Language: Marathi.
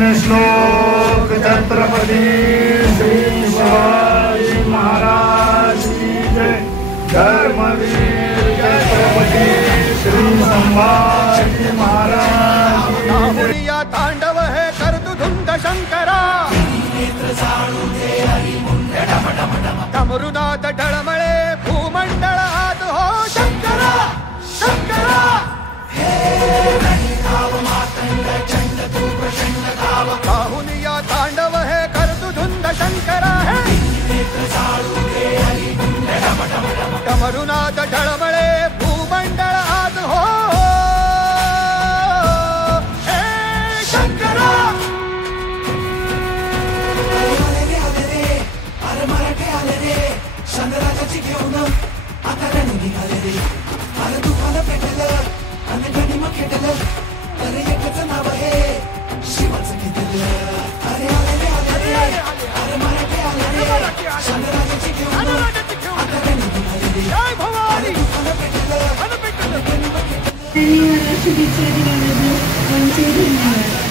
पुण्यश्लोक छत्रपती श्री शिवाजी महाराज की जय। धर्मवीर छत्रपती श्री संभाजी महाराज की जय। या तांडव है कर्तुधुंद शंकरा डमरुनाथ ढळमळे भूमंडळ आत हो शंकरा शंकरा बाहुनिया तांडव है कर्तुधुंद शंकरा है डमरुनाथ ढळमळे भूमंडळ आत हो शंकरा शंकराची घेऊन आता रणू निघाले रे अरे दुखाला पेटलं आणि गणिम खेटलं अरे एकच नाव आहे शिवाचं घेतलं अरे आले रे अरे मराठे आले रे शंकराची घेऊन आता रणू निघाले रे अरे दुखाला पेटलं आणि गणिम खेटलं शुभेच्छा दिल्याबद्दल धन्यवाद.